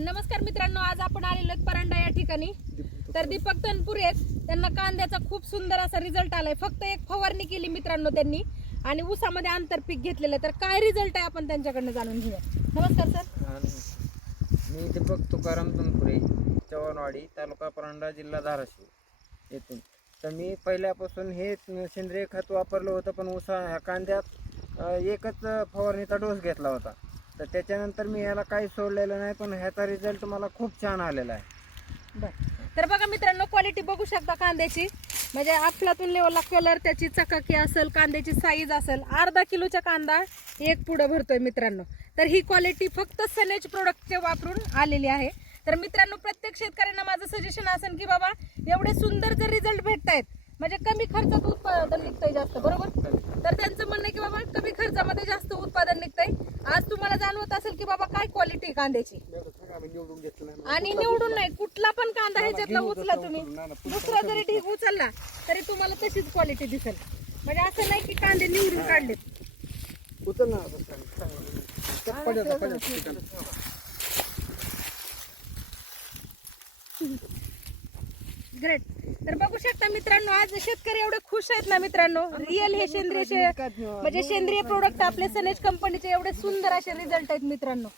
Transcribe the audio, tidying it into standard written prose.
नमस्कार मित्रांनो, आज आपण आलेलो आहोत परांडा या ठिकाणी. तर दीपक तनपुरे आहेत. त्यांना कांद्याचा खूप सुंदर असा रिझल्ट आलाय. फक्त एक फवारणी केली मित्रांनो त्यांनी आणि ऊसामध्ये आंतरपीक घेतलेलं. तर काय रिझल्ट आहे आपण त्यांच्याकडनं जाणून घेऊया. नमस्कार सर. मी दीपक तुकाराम तनपुरे, चव्हाणवाडी, तालुका परांडा, जिल्हा धाराशिव येथून. तर मी पहिल्यापासून हे सेंद्रिय खत वापरलं होतं, पण ह्या कांद्यात एकच फवारणीचा डोस घेतला होता. तर त्याच्यानंतर मी याला काही सोडलेलं नाही, पण ह्याचा रिझल्ट मला खूप छान आलेला आहे. बर, तर बघा मित्रांनो, क्वालिटी बघू शकता कांद्याची. म्हणजे अफलातून लेवलला कलर, त्याची चकाकी असेल, कांद्याची साईज असेल. अर्धा किलोचा कांदा एक पुढं भरतोय मित्रांनो. तर ही क्वालिटी फक्त सनेज प्रोडक्टचे वापरून आलेली आहे. तर मित्रांनो, प्रत्येक शेतकऱ्यांना माझं सजेशन असेल की बाबा, एवढे सुंदर जर रिझल्ट भेटतायत म्हणजे कमी खर्चात उत्पादन निघतंय जास्त, बरोबर. तर त्यांचं म्हणणं आहे की बाबा कमी खर्चामध्ये जास्त उत्पादन निघतंय. आज तुम्हाला जाणवत असेल की बाबा काय क्वालिटी कांद्याची. आणि निवडून नाही, कुठला पण कांदा ह्याच्यातला उचला तुम्ही, दुसरा जरी ठीक उचलला तरी तुम्हाला तशीच क्वालिटी दिसेल. म्हणजे असं नाही की कांदे निवडून काढलेत. ग्रेट. तर बघू शकता मित्रांनो, आज शेतकरी एवढे खुश आहेत ना मित्रांनो. रिअल हे सेंद्रिय म्हणजे सेंद्रिय प्रोडक्ट आपले सनेज कंपनीचे एवढे सुंदर असे रिझल्ट आहेत मित्रांनो.